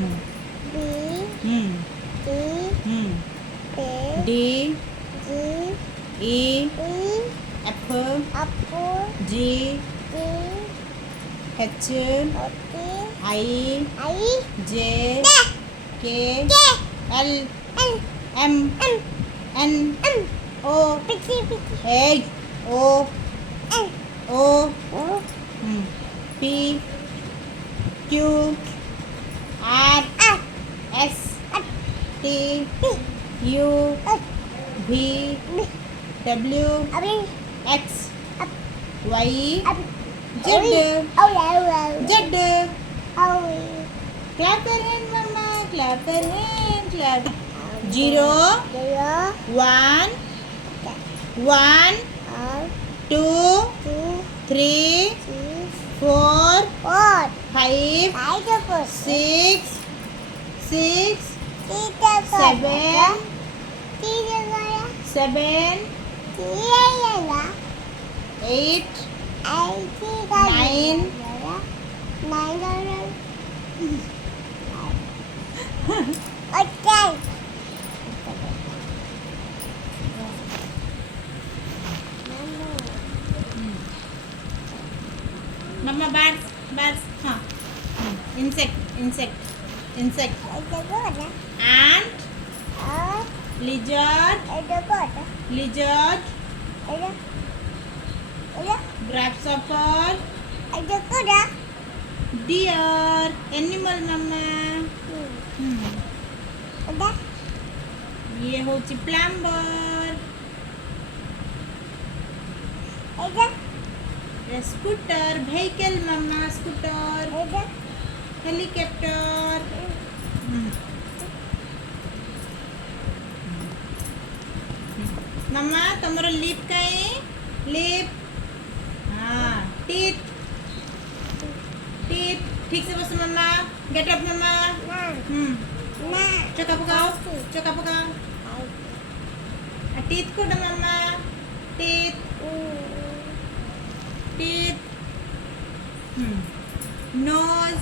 B Hmm. D Hmm. E D. G E. E Apple. apple G. G H. O T I. I J. K. K L. L M. M N. M O. Picky A. O. L O. O Hmm. P. Q. R. R S. S T. T U. S V. B W. W X. Up Y. Up Z. Oh yeah Z. Oh Clap your hand, mama. Clap your hand. Clap. 0, 0 1, 1, 2, 2 3, 3 4, 4 5, 5 6, 6, 7 7, 7, 8, 9. 9 Okay. Mama, bats, bats. Huh. Insect, insect, insect. Ant, lizard, lizard, grasshopper, deer, animal mama. ये होची plumber, scooter, vehicle mama, scooter, helicopter. मम्मा तमरो lip काए lip हाँ teeth teeth ठीक से बस मम्मा get up मम्मा चका पकाओ teeth code मम्मा teeth teeth knows